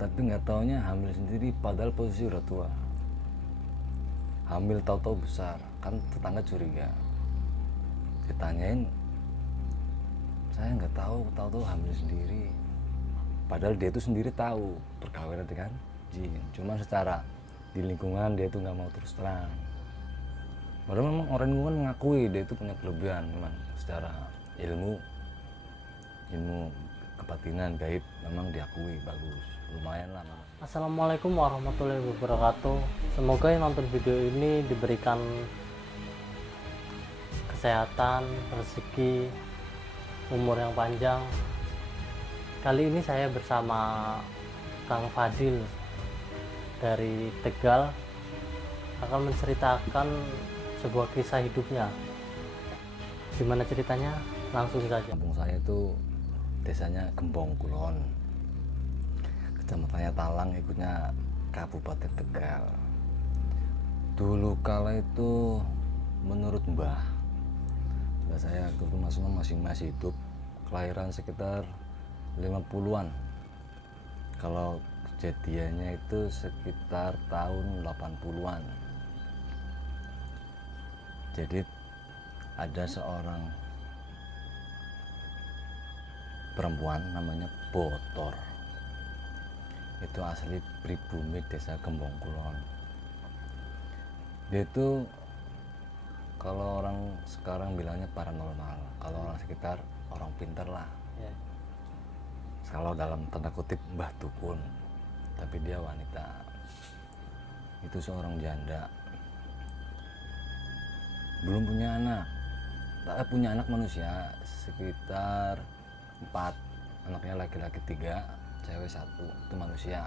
Tapi nggak taunya hamil sendiri padahal posisi udah tua. Hamil tahu-tahu besar, kan tetangga curiga. Ditanyain, saya nggak tahu hamil sendiri. Padahal dia itu sendiri tahu berkawinan dengan jin. Cuma secara di lingkungan dia itu nggak mau terus terang. Padahal memang orang lingkungan mengakui dia itu punya kelebihan, memang secara ilmu kebatinan gaib memang diakui bagus, lumayan lah. Assalamualaikum warahmatullahi wabarakatuh. Semoga yang nonton video ini diberikan kesehatan, rezeki, umur yang panjang. Kali ini saya bersama Kang Fadil dari Tegal akan menceritakan sebuah kisah hidupnya. Gimana ceritanya? Langsung saja. Kampung saya itu desanya Gembong Kulon, kecamatannya Talang, ikutnya Kabupaten Tegal. Dulu kala itu menurut mbah saya itu masih hidup, kelahiran sekitar 50-an. Kalau kejadiannya itu sekitar tahun 80-an. Jadi ada seorang perempuan namanya Botor, itu asli pribumi desa Gembong Kulon. Dia itu kalau orang sekarang bilangnya paranormal, kalau orang sekitar orang pintar lah ya. Kalau dalam tanda kutip mbah dukun, tapi dia wanita. Itu seorang janda, belum punya anak. Punya anak manusia sekitar 4, anaknya laki-laki 3, cewek 1, itu manusia.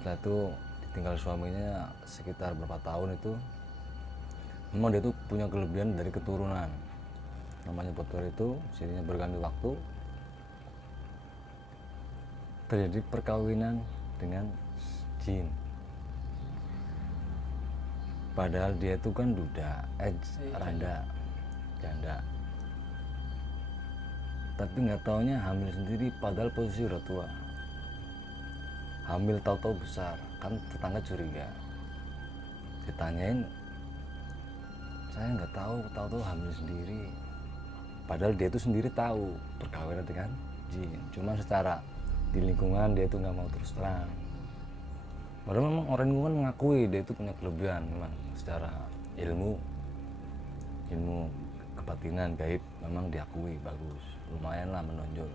Setelah itu ditinggal suaminya sekitar berapa tahun itu, memang dia tuh punya kelebihan dari keturunan. Namanya Botor itu sirinya berganti waktu terjadi perkawinan dengan jin. Padahal dia itu kan duda, randa, janda. Tapi nggak taunya hamil sendiri padahal posisi udah tua. Hamil tahu-tahu besar, kan tetangga curiga. Ditanyain, saya nggak tahu hamil sendiri. Padahal dia itu sendiri tahu berkawinan dengan jin. Cuma secara di lingkungan dia itu nggak mau terus terang. Padahal memang orang lingkungan mengakui dia itu punya kelebihan, memang secara ilmu kebatinan gaib memang diakui bagus, lumayan lah menonjol.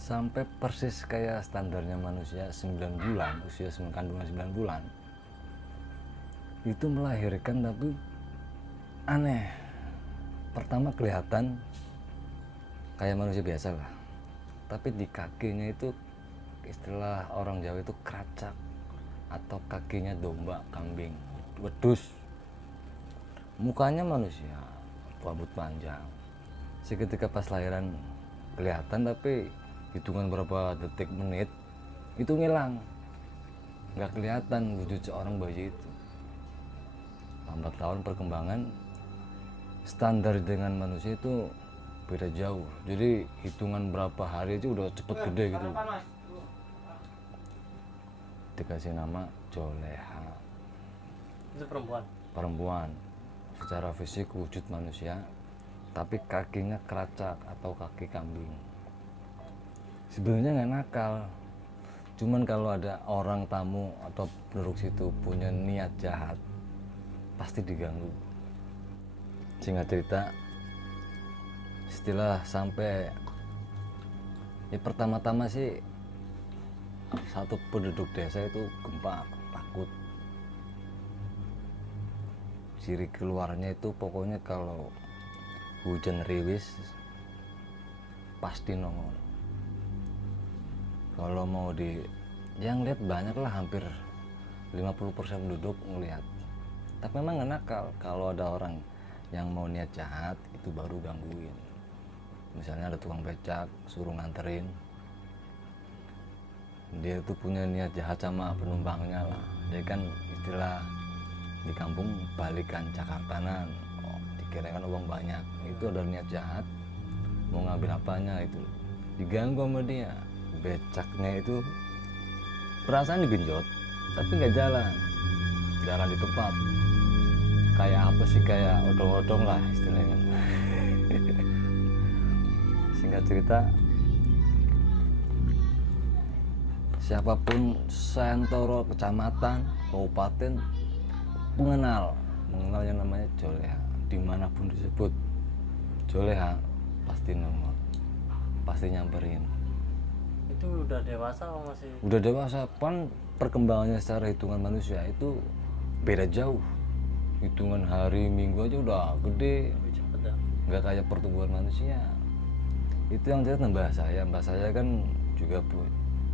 Sampai persis kayak standarnya manusia 9 bulan, usia kandungan 9 bulan itu melahirkan. Tapi aneh, pertama kelihatan kayak manusia biasa lah, tapi di kakinya itu istilah orang Jawa itu keracak, atau kakinya domba, kambing, wedus. Mukanya manusia, rambut panjang. Seketika pas lahiran kelihatan, tapi hitungan berapa detik menit itu ngilang, nggak kelihatan wujud seorang bayi itu. Lambat tahun perkembangan, standar dengan manusia itu beda jauh. Jadi hitungan berapa hari aja udah cepet gede gitu. Dikasih nama Joleha. Itu Perempuan. Secara fisik wujud manusia, tapi kakinya keracak atau kaki kambing. Sebenarnya nggak nakal, cuman kalau ada orang tamu atau penduduk situ punya niat jahat, pasti diganggu. Singkat cerita, setelah sampai ya pertama-tama sih satu penduduk desa itu gempa, takut. Ciri keluarnya itu pokoknya kalau hujan riwis pasti nongol. Kalau mau yang lihat banyak lah, hampir 50% penduduk ngelihat. Tapi memang nggak nakal, kalau ada orang yang mau niat jahat itu baru gangguin. Misalnya ada tukang becak suruh nganterin, dia tuh punya niat jahat sama penumpangnya lah. Dia kan istilah di kampung balikan Jakartanan, dikirakan uang banyak, itu ada niat jahat, mau ngambil apanya itu diganggu sama dia, becaknya itu perasaan digenjot tapi nggak jalan di tempat. Kayak apa sih, kayak odong-odong lah istilahnya. Singkat cerita, siapapun Santoro, kecamatan, kabupaten mengenal yang namanya Joleha. Dimanapun disebut Joleha pasti nongol, pasti nyamperin. Itu udah dewasa apa masih? Udah dewasa, kan perkembangannya secara hitungan manusia itu beda jauh. Hitungan hari, minggu aja udah gede, Lebih cepet ya? nggak kayak pertumbuhan manusia. Itu yang jelas mbak saya kan juga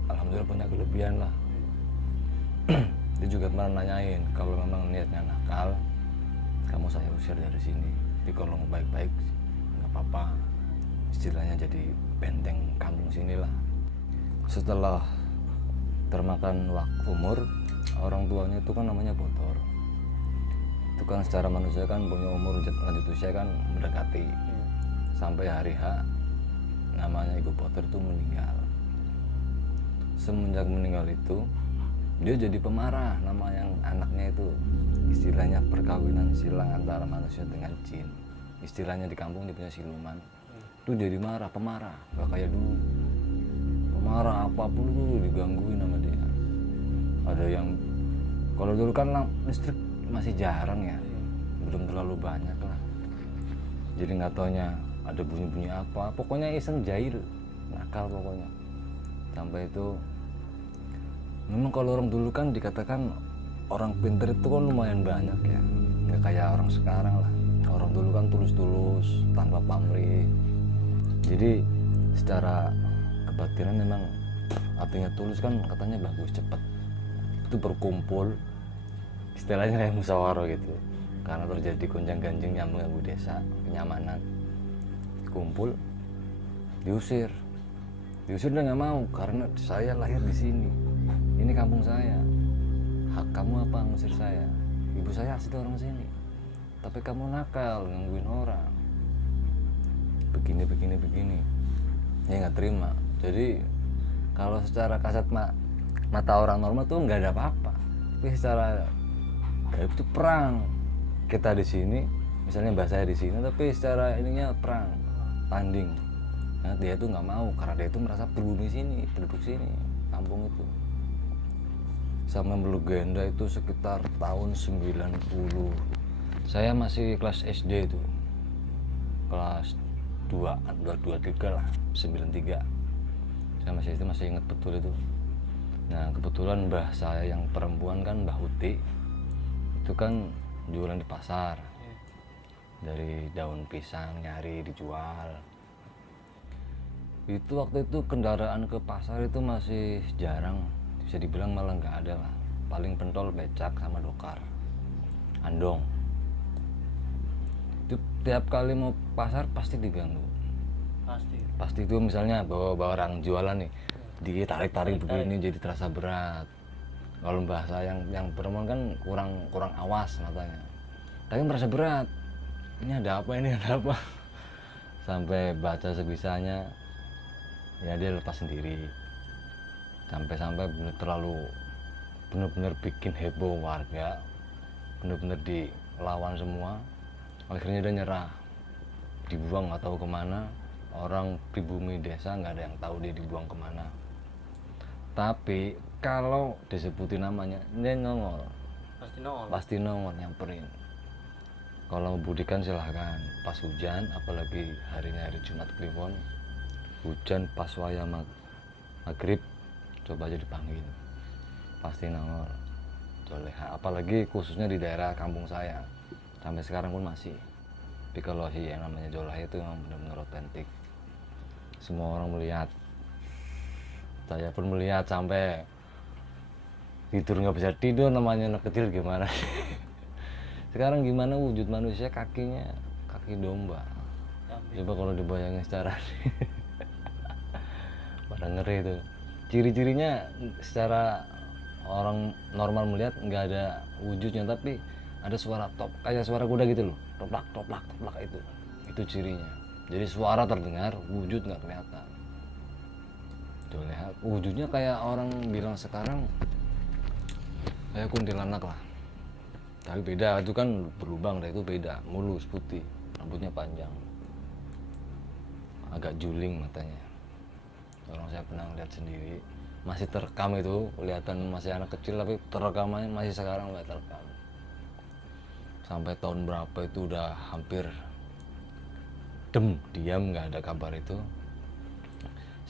alhamdulillah punya kelebihan lah. Dia juga pernah nanyain, kalau memang niatnya nakal, kamu saya usir dari sini, tapi kalau mau baik-baik nggak apa-apa, istilahnya jadi benteng kampung sinilah. Setelah termakan waktu umur, orang tuanya itu kan namanya Botor. Itu kan secara manusia kan punya umur lanjut usia kan mendekati. Sampai hari H namanya Ibu Botor itu meninggal. Semenjak meninggal itu dia jadi pemarah, nama yang anaknya itu istilahnya perkawinan silang antara manusia dengan jin. Istilahnya di kampung dia punya siluman. Itu jadi marah, pemarah, gak kayak dulu. Pemarah apapun itu digangguin sama dia. Ada yang kalau dulu kan listrik masih jarang ya, belum terlalu banyak lah. Jadi nggak taunya ada bunyi-bunyi apa, pokoknya iseng jahil, nakal pokoknya. Sampai itu memang kalau orang dulu kan dikatakan orang pintar itu kan lumayan banyak ya, nggak kayak orang sekarang lah. Orang dulu kan tulus-tulus tanpa pamrih. Jadi secara kebatinan memang artinya tulus kan katanya bagus, cepat. Itu berkumpul istilahnya kayak musyawarah gitu, karena terjadi gonjang-ganjing yang mengganggu desa, kenyamanan. Kumpul diusir dia nggak mau, karena saya lahir di sini, ini kampung saya, hak kamu apa ngusir saya? Ibu saya asli orang sini, tapi kamu nakal gangguin orang, begini ya nggak terima. Jadi kalau secara kasat mata orang normal tuh nggak ada apa-apa, tapi secara itu perang. Kita di sini misalnya mbak saya di sini, tapi secara ininya perang, tanding. Nah, dia tuh nggak mau karena dia itu merasa pribumi sini, penduduk sini, kampung itu. Sama melegenda itu sekitar tahun 90. Saya masih kelas SD itu, kelas 2, 3 lah, 93. Saya masih ingat betul itu. Nah kebetulan mbah saya yang perempuan kan Mbah Uti, itu kan jualan di pasar, dari daun pisang nyari dijual. Itu waktu itu kendaraan ke pasar itu masih jarang, bisa dibilang malah nggak ada lah. Paling pentol becak sama dokar, andong. Itu tiap kali mau pasar pasti diganggu. Pasti itu misalnya bawa barang jualan nih, ditarik-tarik begini jadi terasa berat. Kalau mbah saya yang perempuan kan kurang awas matanya, tapi merasa berat. Ini ada apa? Sampai baca sebisanya, ya dia lepas sendiri. Sampai bener-bener bikin heboh warga, bener-bener dilawan semua. Akhirnya dia nyerah, dibuang nggak tahu kemana. Orang pribumi desa nggak ada yang tahu dia dibuang kemana. Tapi kalau disebutin namanya, dia nongol. Pasti nongol, nyamperin. Kalau budikan silahkan. Pas hujan, apalagi hari Jumat Kliwon, hujan pas waya maghrib, coba aja dipanggil, pasti nongol. Joleha, apalagi khususnya di daerah kampung saya, sampai sekarang pun masih. Tapi kalau yang namanya Joleha itu memang benar-benar otentik. Semua orang melihat, saya pun melihat, sampai tidur nggak bisa tidur, namanya anak kecil gimana. Sekarang gimana wujud manusia, kakinya kaki domba. Coba kalau dibayangin secara pada ngeri itu. Ciri-cirinya secara orang normal melihat nggak ada wujudnya, tapi ada suara kayak suara kuda gitu loh, toplak itu cirinya. Jadi suara terdengar, wujud nggak kelihatan. Joleha wujudnya kayak orang bilang sekarang kayak kuntilanak lah, tapi beda, itu kan berlubang, itu beda, mulus putih, rambutnya panjang, agak juling matanya. Orang saya pernah lihat sendiri, masih terekam itu, kelihatan masih anak kecil tapi terekamannya masih sekarang nggak terekam. Sampai tahun berapa itu udah hampir diam, nggak ada kabar itu.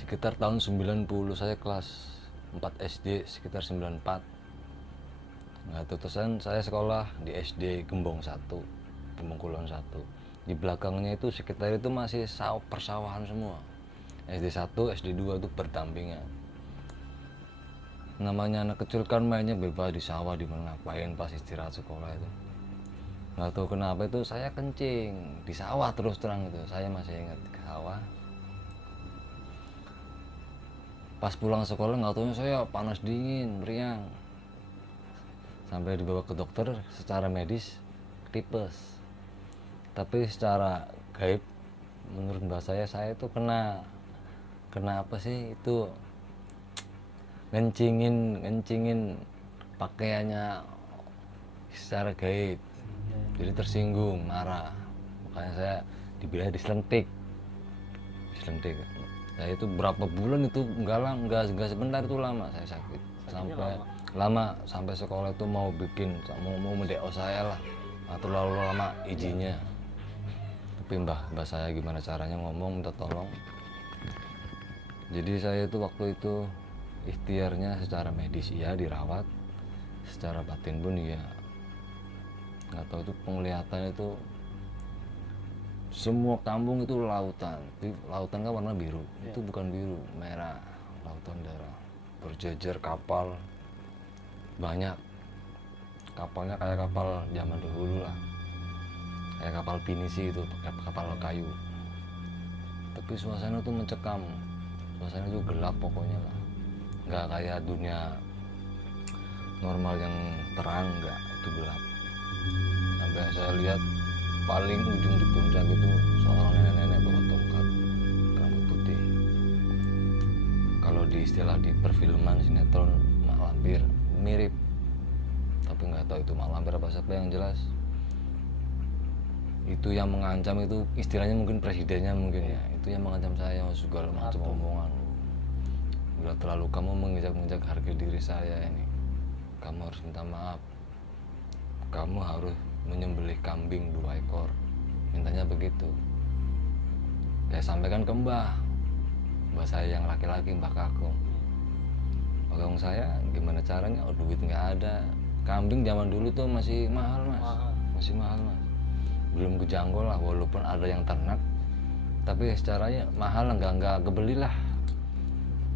Sekitar tahun 90 saya kelas 4 SD, sekitar 94. Nggak tahu, terusan saya sekolah di SD Gembong 1, Gembong Kulon 1. Di belakangnya itu sekitar itu masih persawahan semua. SD 1, SD 2 itu berdampingan. Namanya anak kecil kan mainnya bebas di sawah, di mana ngapain pas istirahat sekolah itu. Nggak tahu kenapa itu saya kencing di sawah terus terang itu. Saya masih ingat ke sawah. Pas pulang sekolah nggak tahu saya panas dingin, meriang. Sampai dibawa ke dokter, secara medis tipes. Tapi secara gaib menurut mbak saya itu kena apa sih itu, ngencingin pakaiannya secara gaib. Jadi tersinggung, marah. Makanya saya dibilang diselentik. Saya itu berapa bulan itu enggak sebentar, itu lama saya sakit. Sampai sekolah itu mau mendeo saya lah, terlalu lama izinnya. Tapi mbah saya gimana caranya ngomong minta tolong. Jadi saya itu waktu itu ikhtiarnya secara medis ya dirawat, secara batin pun ya nggak tahu, itu penglihatan itu semua kampung itu lautan kan warna biru, itu bukan biru, merah, lautan darah, berjejer kapal banyak. Kapalnya kayak kapal zaman dahulu lah, kayak kapal pinisi itu, kapal kayu. Tapi suasana itu mencekam, suasana itu gelap pokoknya lah, nggak kayak dunia normal yang terang, nggak, itu gelap. Sampai saya lihat paling ujung di puncak itu seorang nenek-nenek bawa tongkat, rambut putih. Kalau di istilah di perfilman sinetron mak lampir mirip, tapi nggak tahu itu mak lampir apa siapa. Yang jelas itu yang mengancam, itu istilahnya mungkin presidennya mungkin ya, itu yang mengancam saya segala macam omongan. Udah terlalu kamu menginjak harga diri saya ini, kamu harus minta maaf, kamu harus menyembelih kambing 2 ekor, mintanya begitu. Saya sampaikan ke mbah saya yang laki-laki, mbah Kakung. Kakung saya gimana caranya, duit nggak ada, kambing zaman dulu tuh masih mahal mas, masih mahal mas, belum kejangkau lah, walaupun ada yang ternak, tapi secaranya mahal, nggak kebeli lah.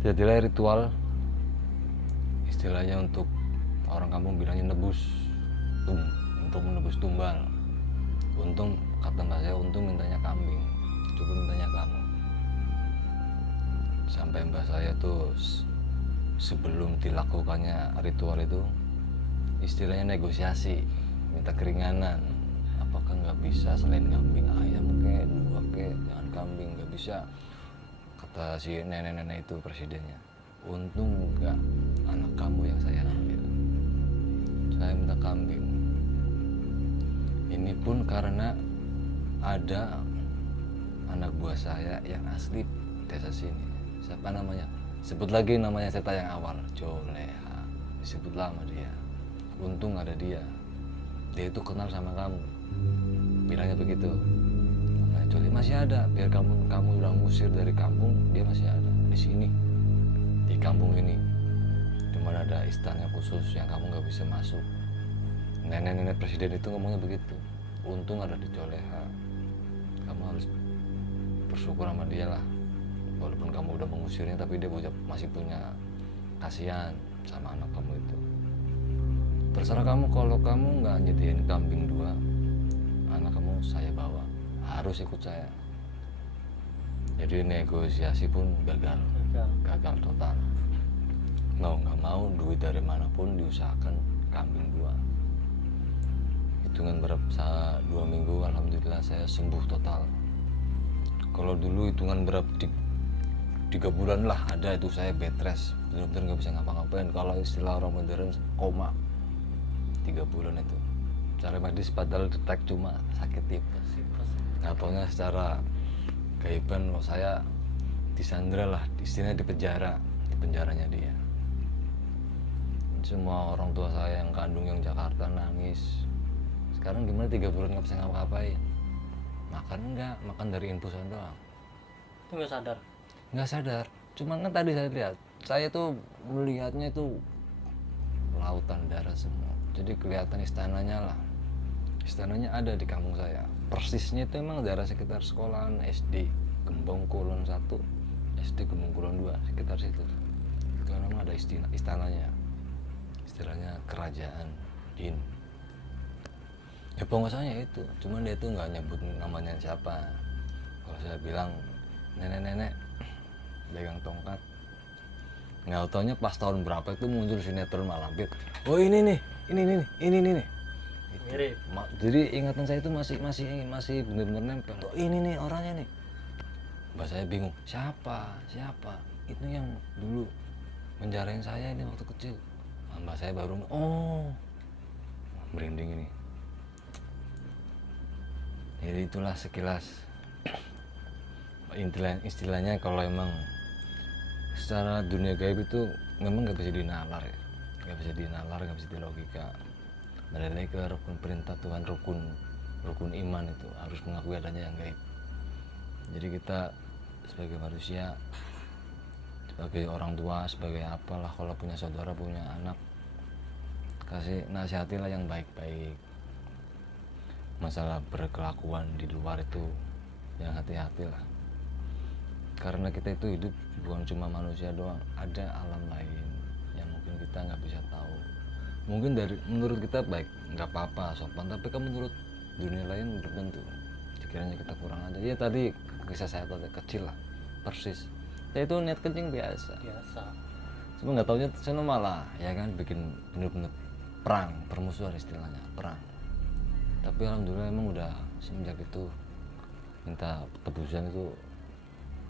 Jadilah ritual, istilahnya untuk orang kampung bilangnya nebus, untuk menebus tumbal. Untung kata mbak saya, untung mintanya kambing, coba mintanya kamu. Sampai mbak saya tuh sebelum dilakukannya ritual itu istilahnya negosiasi, minta keringanan. Apakah nggak bisa selain kambing, ayam ke, 2 ke, jangan kambing, nggak bisa. Kata si nenek-nenek itu presidennya, untung nggak anak kamu yang saya ambil, saya minta kambing. Ini pun karena ada anak buah saya yang asli desa sini. Siapa namanya? Sebut lagi namanya serta yang awal, Joleha. Disebut lama dia. Untung ada dia. Dia itu kenal sama kamu. Bilangnya begitu. Namanya Joleha masih ada. Biar kamu udah ngusir dari kampung, dia masih ada di sini, di kampung ini. Dimana ada istana khusus yang kamu nggak bisa masuk. Nenek-nenek presiden itu ngomongnya begitu. Untung ada di Joleha, kamu harus bersyukur sama dia lah. Walaupun kamu udah mengusirnya, tapi dia masih punya kasihan sama anak kamu itu. Terserah kamu, kalau kamu nggak nyediain kambing 2, anak kamu saya bawa, harus ikut saya. Jadi negosiasi pun gagal total. Mau nggak mau, duit dari manapun diusahakan kambing 2. Hitungan berapa 2 minggu, alhamdulillah saya sembuh total. Kalau dulu hitungan berapa 3 bulan lah ada itu saya bed rest, benar-benar nggak bisa ngapa-ngapain. Kalau istilah orang modern koma 3 bulan itu. Cara medis padahal detek cuma sakit tipes. Nggak taunya secara gaiban saya disandra lah, istilahnya di penjaranya dia. Semua orang tua saya yang kandung yang Jakarta nangis. Sekarang gimana 3 bulan nggak bisa ngapa-ngapain? Makan enggak, makan dari infusan doang. Itu nggak sadar. Nggak sadar, cuma kan tadi saya lihat, saya tuh melihatnya itu lautan darah semua. Jadi kelihatan istananya lah, istananya ada di kampung saya. Persisnya itu emang daerah sekitar sekolahan SD Gembong Kulon 1, SD Gembong Kulon 2, sekitar situ. Itu memang ada istananya, istilahnya kerajaan jin. Ya penguasanya itu, cuman dia tuh nggak nyebut namanya siapa. Kalau saya bilang nenek-nenek pegang tongkat, nggak taunya pas tahun berapa itu muncul sinetron Malampir. Oh ini nih. Itu. Mirip. Jadi ingatan saya itu masih benar-benar nempel. Oh ini nih orangnya nih. Mbak saya bingung, siapa itu yang dulu menjarain saya ini waktu kecil. Mbak saya baru, oh merinding ini. Jadi itulah sekilas istilahnya kalau emang secara dunia gaib itu memang nggak bisa dinalar ya, nggak bisa dilogika. Balik lagi ke rukun perintah Tuhan, rukun iman itu harus mengakui adanya yang gaib. Jadi kita sebagai manusia, sebagai orang tua, sebagai apalah, kalau punya saudara, punya anak, kasih nasihatilah yang baik-baik. Masalah berkelakuan di luar itu yang hati-hatilah, karena kita itu hidup bukan cuma manusia doang, ada alam lain yang mungkin kita nggak bisa tahu. Mungkin menurut kita baik, nggak apa-apa sopan, tapi kan menurut dunia lain belum tentu. Dikiranya kita kurang aja. Ya tadi kisah saya tadi kecil lah, persis. Saya itu niat kencing biasa. Cuma nggak taunya saya malah ya kan bikin bener-bener permusuhan istilahnya, perang. Tapi alhamdulillah emang udah semenjak itu minta tebusan itu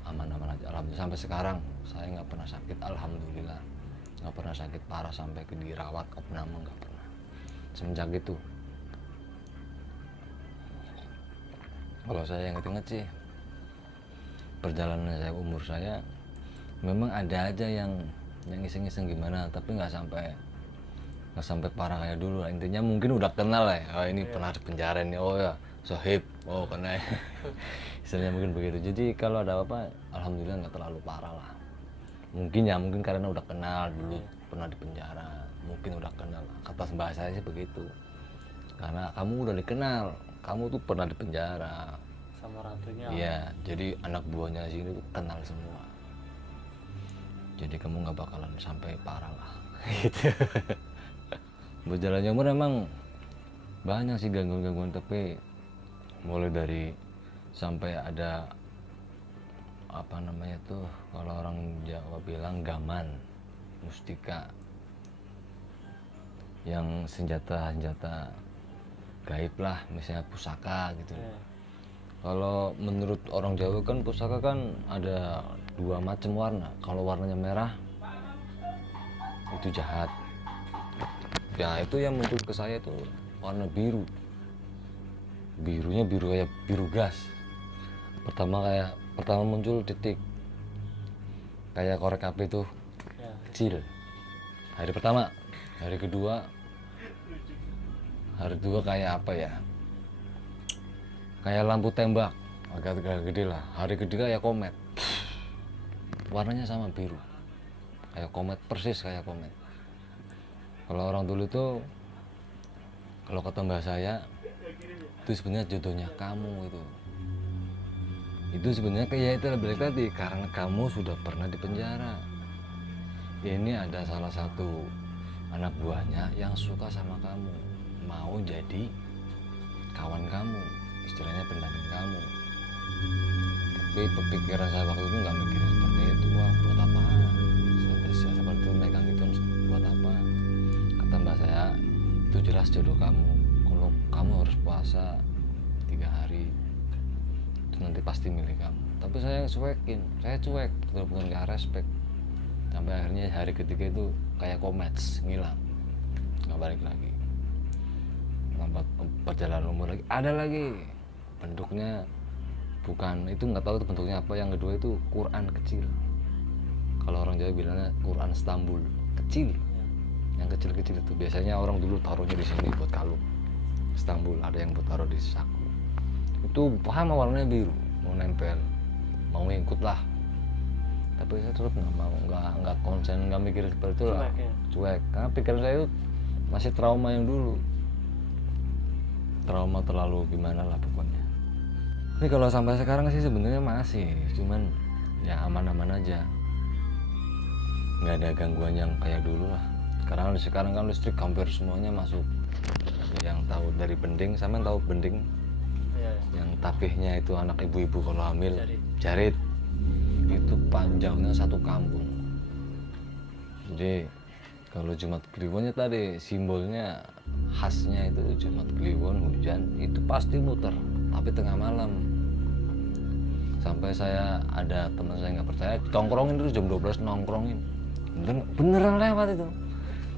aman-aman aja. Alhamdulillah sampai sekarang saya nggak pernah sakit, alhamdulillah. Nggak pernah sakit parah sampai ke dirawat opname, nggak pernah semenjak itu. Kalau saya inget-inget sih perjalanan saya, umur saya memang ada aja yang iseng-iseng gimana, tapi nggak sampai parah kayak dulu lah. Intinya mungkin udah kenal lah ya, oh ini pernah di penjara nih, oh ya sohib, oh kena istilahnya mungkin begitu. Jadi kalau ada apa, alhamdulillah nggak terlalu parah lah. Mungkin karena udah kenal dulu, pernah di penjara, mungkin udah kenal. Kata mbak saya sih begitu, karena kamu udah dikenal, kamu tuh pernah di penjara sama ratunya. Iya, jadi anak buahnya sini tuh kenal semua. Jadi kamu nggak bakalan sampai parah lah gitu. Berjalannya umur emang banyak sih gangguan-gangguan, tapi mulai dari sampai ada apa namanya tuh, kalau orang Jawa bilang gaman, mustika, yang senjata gaib lah, misalnya pusaka gitu. Kalau menurut orang Jawa kan pusaka kan ada 2 macam warna. Kalau warnanya merah itu jahat. Ya itu yang muncul ke saya tuh warna biru. Birunya biru kayak biru gas. Pertama muncul titik kayak korek api tuh kecil. Hari pertama, hari kedua kayak apa ya? Kayak lampu tembak, agak gede lah. Hari ketiga ya komet. Warnanya sama biru. Kayak komet, persis kayak komet. Kalau orang dulu tuh, kalau kata mbak saya, itu sebenarnya jodohnya kamu itu. Itu sebenarnya kayak itu balik tadi, karena kamu sudah pernah di penjara. Ini ada salah satu anak buahnya yang suka sama kamu, mau jadi kawan kamu, istilahnya pendamping kamu. Tapi pikiran saya waktu itu nggak mikirin seperti itu. Wah, buat apa? Seperti itu megang itu buat apa? Kata mbak saya, itu jelas jodoh kamu. Kalau kamu harus puasa 3 hari, itu nanti pasti milik kamu. tapi saya yang cuekin, saya cuek, bukan gak respect. Sampai akhirnya hari ketiga itu kayak komets, ngilang, nggak balik lagi. Lambat perjalanan umur lagi, ada lagi bentuknya bukan itu, nggak tahu itu bentuknya apa. Yang kedua itu Quran kecil, kalau orang Jawa bilangnya Quran Istanbul, kecil. Yang kecil-kecil itu biasanya orang dulu taruhnya di sini buat kalung. Istanbul ada yang buat taruh di saku. Itu paham warnanya biru, mau nempel, mau ngikut lah. Tapi saya terus nggak mau, nggak konsen, nggak mikir seperti itu lah. Cuek, karena pikiran saya itu masih trauma yang dulu. Trauma terlalu gimana lah pokoknya. Ini kalau sampai sekarang sih sebenarnya masih, cuman ya aman-aman aja. Nggak ada gangguan yang kayak dulu lah. Karena sekarang kan listrik hampir semuanya masuk. Yang tahu dari bending, sama yang tahu bending, yang tapihnya itu anak ibu-ibu kalau hamil, jarit, itu panjangnya satu kampung. Jadi kalau Jumat Kliwonnya tadi simbolnya khasnya itu Jumat Kliwon hujan itu pasti muter, tapi tengah malam. Sampai saya ada teman saya nggak percaya, tongkrongin terus jam 12 nongkrongin, beneran lewat itu.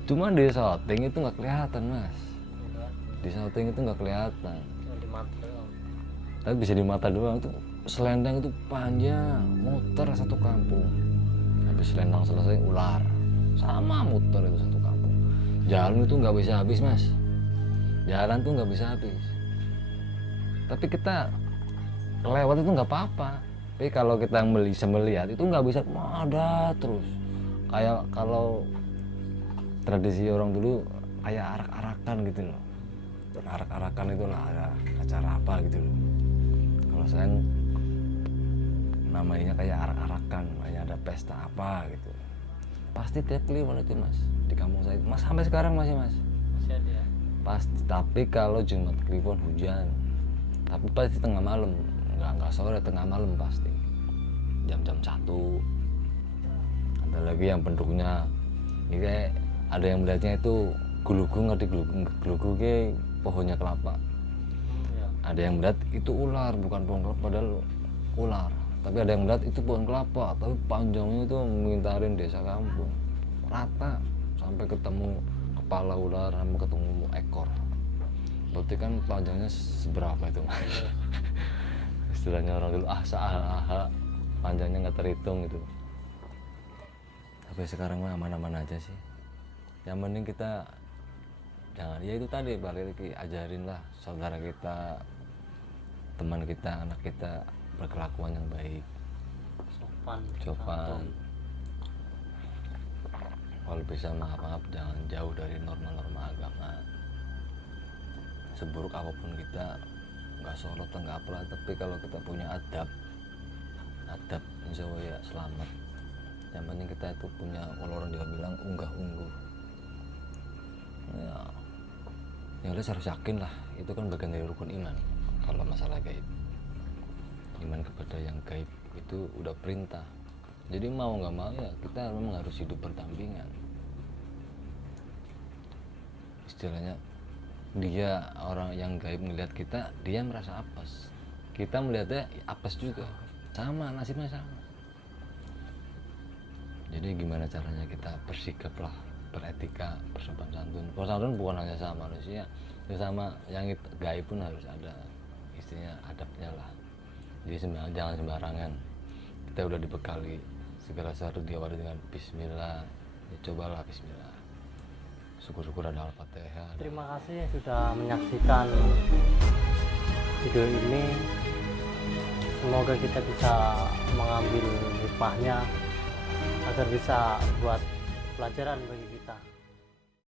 Cuma di shooting itu nggak kelihatan mas, di shooting itu nggak kelihatan, tapi bisa di mata doang. Itu selendang itu panjang, muter satu kampung. Habis selendang selesai ular, sama muter itu satu kampung. Jalan itu nggak bisa habis mas, jalan tuh nggak bisa habis. Tapi kita lewat itu nggak apa-apa. Tapi kalau kita bisa melihat itu nggak bisa, ada terus. Kayak kalau tradisi orang dulu kayak arak-arakan gitu loh. Arak-arakan itu lah ada acara apa gitu loh. Kalau saya namanya kayak arak-arakan, kayak ada pesta apa gitu. Pasti tiap Kliwon itu mas, di kampung saya mas, sampai sekarang masih mas. Masih ada ya? Pasti, tapi kalau Jumat Kliwon hujan, tapi pasti tengah malam, nggak sore, tengah malam pasti. Jam-jam 1. Ada lagi yang bentuknya ini kayak ada yang melihatnya itu gulugu, ngerti gulugu ke pohonnya kelapa. Ada yang melihat itu ular, bukan pohon kelapa, padahal ular. Tapi ada yang melihat itu pohon kelapa, tapi panjangnya itu mengintarin desa kampung rata sampai ketemu kepala ular, sampai ketemu ekor. Berarti kan panjangnya seberapa itu mas? Istilahnya orang dulu panjangnya nggak terhitung gitu. Tapi sekarang mah aman-aman aja sih. Yang penting kita jangan, ya itu tadi balik lagi, ajarin lah saudara kita, teman kita, anak kita berkelakuan yang baik, sopan. Kalau bisa maaf jangan jauh dari norma-norma agama. Seburuk apapun kita, nggak sorot nggak apalah, tapi kalau kita punya adab insya Allah ya selamat. Yang penting kita itu punya, kalau orang Jawa bilang unggah-ungguh. Ya udah, harus yakin lah, itu kan bagian dari rukun iman. Kalau masalah gaib, iman kepada yang gaib itu udah perintah. Jadi mau nggak mau ya kita memang harus hidup berdampingan. Istilahnya dia orang yang gaib melihat kita, dia merasa apes, kita melihatnya apes juga, sama nasibnya sama. Jadi gimana caranya kita bersikap lah, beretika, bersopan santun. Sopan bukan hanya sama manusia, ya sama yang gaib pun harus ada istilahnya adabnya lah. Jadi jangan sembarangan. Kita udah dibekali segala sesuatu diawali dengan Bismillah, ya cobalah Bismillah. Syukur-syukur ada Al-Fatihah. Terima kasih sudah menyaksikan video ini. Semoga kita bisa mengambil hikmahnya agar bisa buat pelajaran bagi kita.